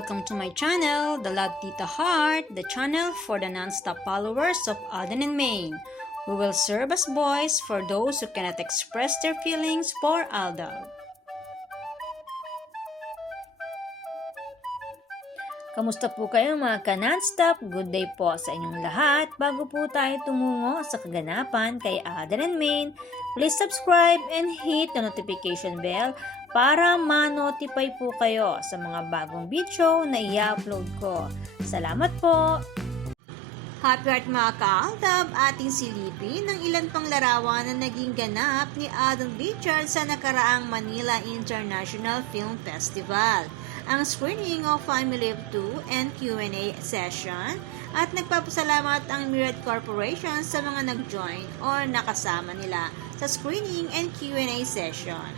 welcome to my channel, The Love Tita Heart, the channel for the non-stop followers of Alden and Maine, who will serve as voice for those who cannot express their feelings for Aldab. Kamusta po kayo mga ka-non-stop? Good day po sa inyong lahat. Bago po tayo tumungo sa kaganapan kay Alden and Maine, please subscribe and hit the notification bell para ma-notify po kayo sa mga bagong video na i-upload ko. Salamat po! Happy Heart mga ka-Aldab, ating silipin ng ilan pang larawan na naging ganap ni Alden Richards sa nakaraang Manila International Film Festival. Ang screening of Family of Two and Q&A session at nagpapasalamat ang Myriad Corporation sa mga nag-join or nakasama nila sa screening and Q&A session.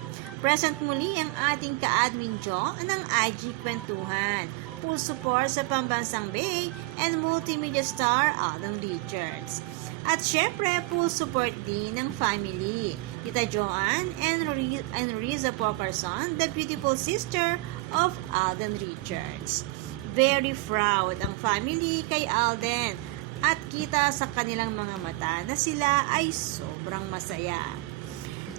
Present muli ang ating ka-admin Jo ng IG Kwentuhan. Full support sa pambansang Bay and multimedia star Alden Richards. At syempre, full support din ng family. Tita Joanne and Riza Pocarson, the beautiful sister of Alden Richards. Very proud ang family kay Alden at kita sa kanilang mga mata na sila ay sobrang masaya.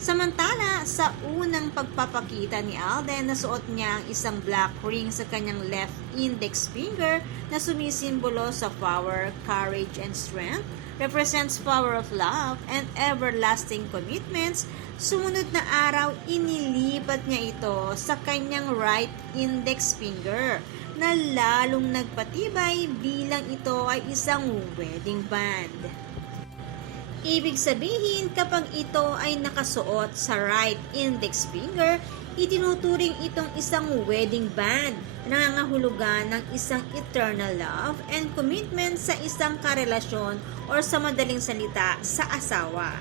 Samantala, sa unang pagpapakita ni Alden, nasuot niya ang isang black ring sa kanyang left index finger na sumisimbolo sa power, courage, and strength, represents power of love and everlasting commitments. Sumunod na araw, inilipat niya ito sa kanyang right index finger na lalong nagpatibay bilang ito ay isang wedding band. Ibig sabihin, kapag ito ay nakasuot sa right index finger, itinuturing itong isang wedding band na nangangahulugan ng isang eternal love and commitment sa isang karelasyon or sa madaling salita, sa asawa.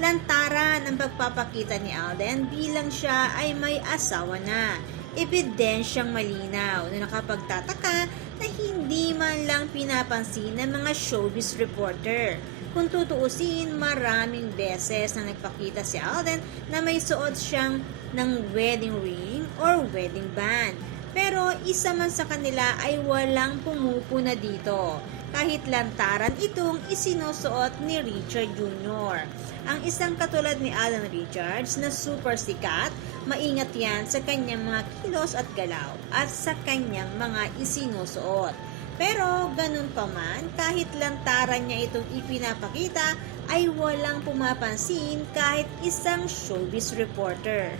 Lantaran ang pagpapakita ni Alden bilang siya ay may asawa na. Ebidensyang malinaw na nakapagtataka na hindi man lang pinapansin ng mga showbiz reporter. Kung tutuusin, maraming beses na nagpakita si Alden na may suot siyang ng wedding ring or wedding band. Pero isa man sa kanila ay walang pumupuna dito, kahit lantaran itong isinusuot ni Richard Jr. Ang isang katulad ni Alden Richards na super sikat, maingat yan sa kanyang mga kilos at galaw at sa kanyang mga isinusuot. Pero ganun pa man, kahit lantaran niya itong ipinapakita, ay walang pumapansin kahit isang showbiz reporter.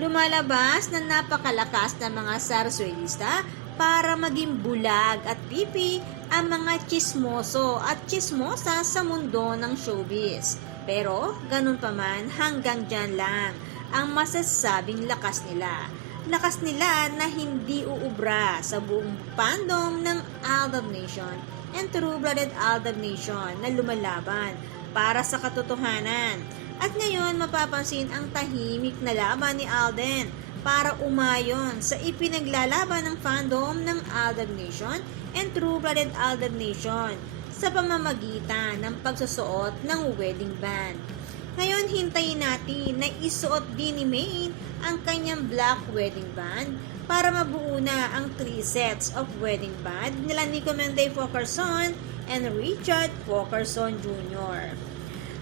Lumalabas na napakalakas na mga sarswelista para maging bulag at pipi ang mga chismoso at chismosa sa mundo ng showbiz. Pero ganun pa man, hanggang dyan lang ang masasabing lakas nila. Lakas nila na hindi uubra sa buong fandom ng Aldab Nation and true-blooded Aldab Nation na lumalaban para sa katotohanan. At ngayon mapapansin ang tahimik na laban ni Alden para umayon sa ipinaglalaban ng fandom ng Aldab Nation and true-blooded Aldab Nation sa pamamagitan ng pagsusuot ng wedding band. Ngayon, hintayin natin na isuot din ni Maine ang kanyang black wedding band para mabuo na ang 3 sets of wedding band nila Nico Menday Pocarson and Richard Pocarson Jr.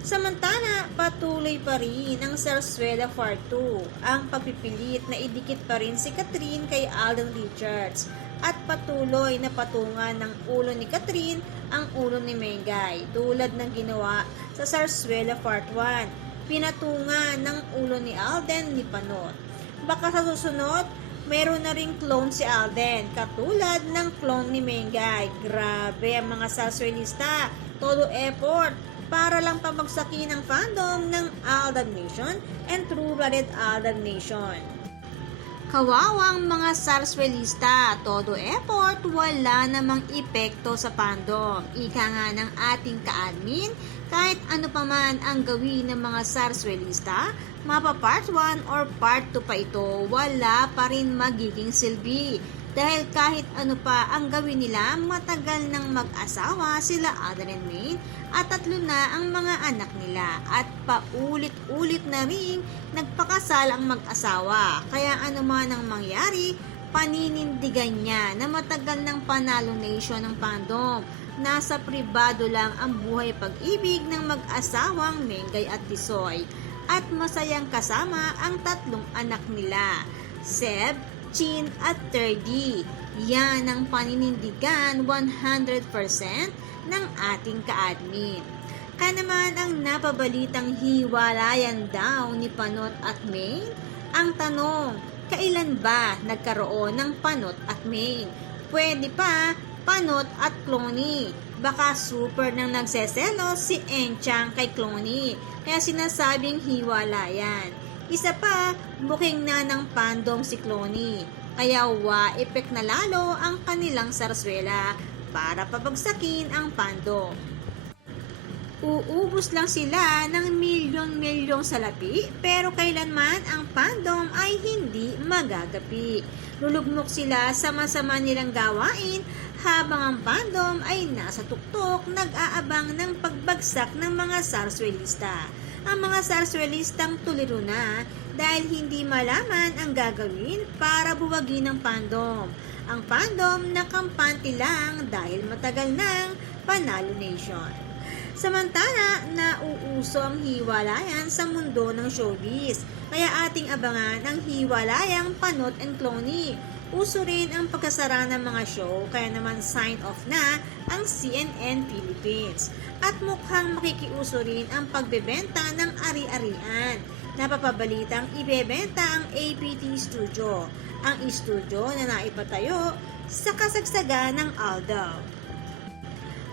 Samantala, patuloy pa rin ang Sarsuela Part 2, ang pagpipilit na idikit pa rin si Catherine kay Alden Richards at patuloy na patungan ng ulo ni Catherine ang ulo ni Mengay tulad ng ginawa sa Sarsuela Part 1. Pinatungan ng ulo ni Alden ni Panot. Baka sa susunod, mayroon na ring clone si Alden katulad ng clone ni Mengay. Grabe ang mga Sarsuelista, todo effort para lang pabagsakin ang fandom ng Aldab Nation and true-blooded Aldab Nation. Kawawang mga sarswelista, todo effort, wala namang epekto sa fandom. Ika nga ng ating ka-admin, kahit ano pa man ang gawin ng mga sarswelista, mapa part 1 or part 2 pa ito, wala pa rin magiging silbi. Dahil kahit ano pa ang gawin nila, matagal nang mag-asawa sila Alden and Maine at 3 na ang mga anak nila at paulit-ulit na ring nagpakasal ang mag-asawa. Kaya ano man ang mangyari, paninindigan niya na matagal ng panalo nation ng fandom. Nasa pribado lang ang buhay pag-ibig ng mag-asawang Mengay at Tisoy at masayang kasama ang tatlong anak nila, Seb, Chin at Terdy. Yan ang paninindigan 100% ng ating ka-admin. Kaya naman ang napabalitang hiwalayan daw ni Panot at Maine? Ang tanong, kailan ba nagkaroon ng Panot at Maine? Pwede pa Panot at Cloney. Baka super nang nagseselos si Enchang kay Cloney, kaya sinasabing hiwalayan. Isa pa, booking na ng fandom si Cloney, kaya wa-epek na lalo ang kanilang sarswela para pabagsakin ang fandom. Uubos lang sila ng milyon-milyong salapi pero kailanman ang fandom ay hindi magagapi. Lulugmok sila sa masama nilang gawain habang ang fandom ay nasa tuktok nag-aabang ng pagbagsak ng mga sarswelista. Ang mga sarswelistang tuliro na dahil hindi malaman ang gagawin para buwagin ang fandom. Ang fandom nakampante lang dahil matagal nang panalo nation. Samantala, nauuso ang hiwalayan sa mundo ng showbiz, kaya ating abangan ang hiwalayang Panot and Cloney. Uso rin ang pagkasara ng mga show, kaya naman sign off na ang CNN Philippines. At mukhang makikiuso rin ang pagbebenta ng ari-arian. Napapabalitang ibebenta ang APT Studio, ang studio na naipatayo sa kasagsagan ng Aldaw.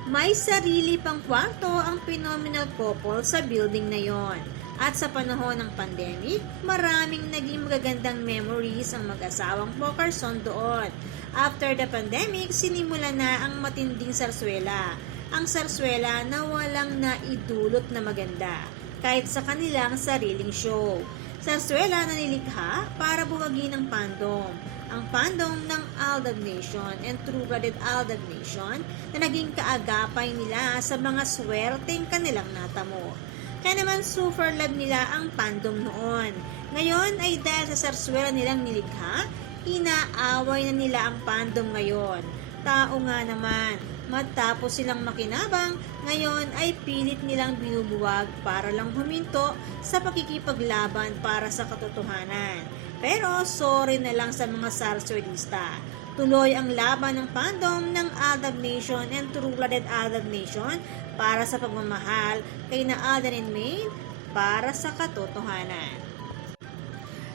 May sarili pang kwarto ang phenomenal couple sa building na yon. At sa panahon ng pandemic, maraming naging magagandang memories ang mag-asawang Pokerson doon. After the pandemic, sinimula na ang matinding sarswela. Ang sarswela na walang naidulot na maganda, kahit sa kanilang sariling show. Sarswela na nilikha para buwagin ang fandom. Ang fandom ng Aldab Nation and True-Blooded Aldab Nation na naging kaagapay nila sa mga swerteng kanilang natamo. Kaya naman super love nila ang fandom noon. Ngayon ay dahil sa sarswela nilang nilikha, inaaway na nila ang fandom ngayon. Tao nga naman, matapos silang makinabang, ngayon ay pilit nilang binubuwag para lang huminto sa pakikipaglaban para sa katotohanan. Pero sorry na lang sa mga sarswelista. Tuloy ang laban ng fandom ng Aldab Nation and True-Blooded Aldab Nation para sa pagmamahal kay na Alden and Maine para sa katotohanan.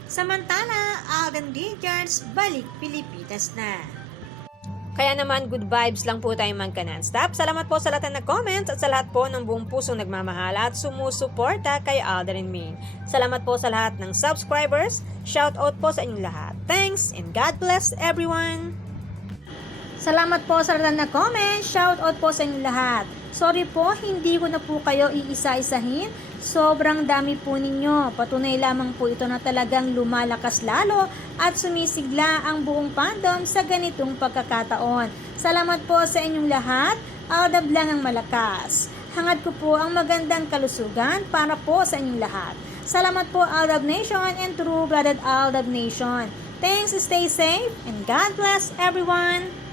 Samantala, Alden Richards balik Pilipinas na. Kaya naman, good vibes lang po tayo magka-non-stop. Salamat po sa lahat na nag-comments at sa lahat po ng buong pusong nagmamahal at sumusuporta kay Alden and Maine. Salamat po sa lahat ng subscribers. Shout out po sa inyong lahat. Thanks and God bless everyone! Salamat po sa lahat na comment. Shout out po sa inyong lahat. Sorry po, hindi ko na po kayo iisa-isahin. Sobrang dami po ninyo. Patunay lamang po ito na talagang lumalakas lalo at sumisigla ang buong fandom sa ganitong pagkakataon. Salamat po sa inyong lahat. Aldab lang ang malakas. Hangad ko po ang magandang kalusugan para po sa inyong lahat. Salamat po Aldab Nation and True-Blooded Aldab Nation. Thanks, stay safe, and God bless everyone!